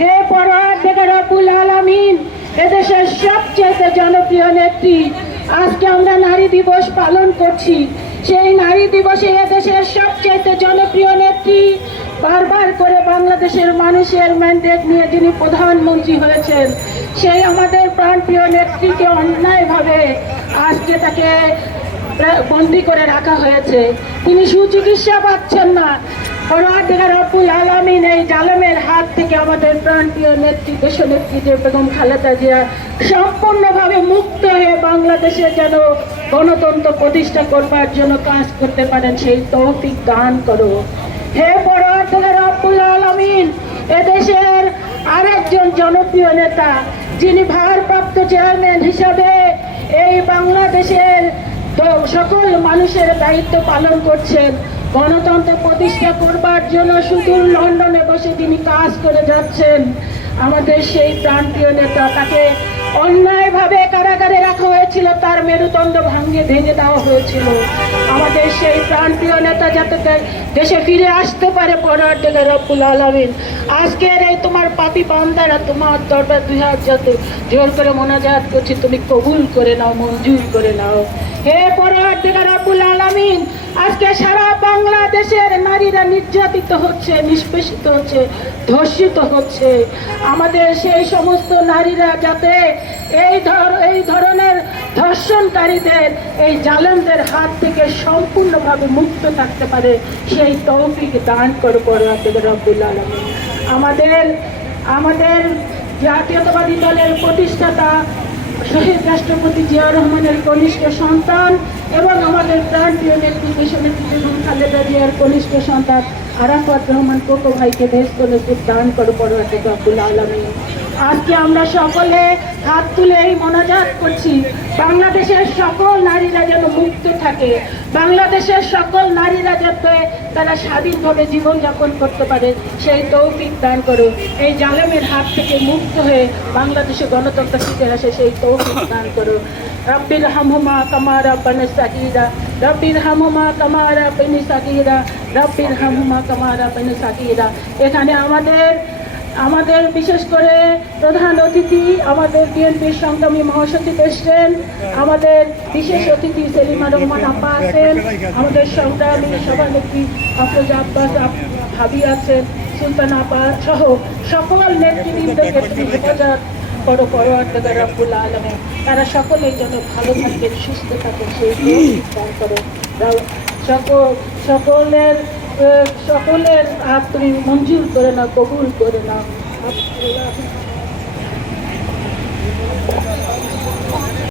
হে পরওয়ারদিগার রব্বুল আলামিন, এদেশের সবচেয়ে জনপ্রিয় নেত্রী, আজকে আমরা নারী দিবস পালন করছি। সেই নারী দিবসে এদেশের সবচেয়ে জনপ্রিয় নেত্রী, বারবার করে বাংলাদেশের মানুষের ম্যান্ডেট নিয়ে যিনি প্রধানমন্ত্রী হয়েছেন, সেই আমাদের প্রাণপ্রিয় নেত্রীকে অন্যায়ভাবে আজকে তাকে বন্দী করে রাখা হয়েছে। তিনি সুচিকিৎসা পাচ্ছেন না। পরওয়ারদিগার রব্বুল আলামিন এই জালেমের হাত থেকে আমাদের প্রাণপ্রিয় নেত্রী, দেশনেত্রী বেগম খালেদা জিয়া সম্পূর্ণভাবে মুক্ত হয়ে বাংলাদেশে যেন গণতন্ত্র প্রতিষ্ঠা করবার জন্য কাজ করতে পারেন, সেই তৌফিক দান করো। হে পরওয়ারদিগার রব্বুল আলামিন, এদেশের আরেকজন জনপ্রিয় নেতা, যিনি ভারপ্রাপ্ত চেয়ারম্যান হিসাবে এই বাংলাদেশের সকল মানুষের দায়িত্ব পালন করছেন, গণতন্ত্র প্রতিষ্ঠা করবার জন্য সুদূর লন্ডনে বসে তিনি কাজ করে যাচ্ছেন, আমাদের সেই প্রাণপ্রিয় নেতা, তাকে অন্যায়ভাবে কারাগারে রাখা হয়েছিল, তার মেরুদণ্ড ভেঙে দেওয়া হয়েছিল। আমাদের সেই প্রাণপ্রিয় নেতা যাতে দেশে ফিরে আসতে পারে, পরওয়ারদিগার রব্বুল আলামিন আজকের এই তোমার পাপী বান্দারা তোমার দরবার দুই হাত যত জোর করে মোনাজাত করছি, তুমি কবুল করে নাও, মঞ্জুর করে নাও। হে পরওয়ারদিগার রব্বুল আলামিন, আজকে সারা বাংলাদেশের নারীরা নির্যাতিত হচ্ছে, নিষ্পেষিত হচ্ছে, ধর্ষিত হচ্ছে। আমাদের সেই সমস্ত নারীরা যাতে এই ধরনের ধর্ষণকারীদের, এই জালেমদের হাত থেকে সম্পূর্ণভাবে মুক্ত থাকতে পারে, সেই তৌফিক দান করো পরওয়ারদিগার রব্বুল আলামিন। আমাদের জাতীয়তাবাদী দলের প্রতিষ্ঠাতা শহীদ রাষ্ট্রপতি জিয়াউর রহমানের কনিষ্ঠ সন্তান এবং আমাদের প্রাণপ্রিয় নেত্রী, দেশনেত্রী বেগম খালেদা জিয়ার কনিষ্ঠ সন্তান আরাফাত রহমান কোকো ভাইকে দেশ নসিব দান করো পরওয়ারদিগার রব্বুল আলামিন। আজকে আমরা সকলে হাত তুলে এই মোনাজাত করছি, বাংলাদেশের সকল নারীরা যেন মুক্ত থাকে, বাংলাদেশের সকল নারীরা যাতে তারা স্বাধীনভাবে জীবনযাপন করতে পারে, সেই তৌফিক দান করো। এই জালেমের হাত থেকে মুক্ত হয়ে বাংলাদেশে গণতন্ত্র ফিরে আসে, সেই তৌফিক দান করো। রব্বির হামহুমা কামা রাব্বানা সাগীরা, রব্বির হামহুমা কামা রাব্বানি সাগীরা, রব্বির হামহুমা কামা রাব্বানি সাগীরা। এখানে আমাদের বিশেষ করে প্রধান অতিথি, আমাদের বিএনপির সংগ্রামী মহাসচিব এসছেন, আমাদের বিশেষ অতিথি সেলিমা রহমান আপা আছেন, আমাদের সংগ্রামী সভানেত্রী আফরোজা আব্বাস ভাবি আছেন, সুলতান আপা সহ সকল নেতৃবৃন্দকে তুমি হেফাজত করো পরওয়ারদিগার রব্বুল আলামিন। তারা সকলের জন্য ভালো থাকবেন, সুস্থ থাকবেন, সেই দান করো। সকলের হাত তুমি মঞ্জুর করে নাও, কবুল করে নাও।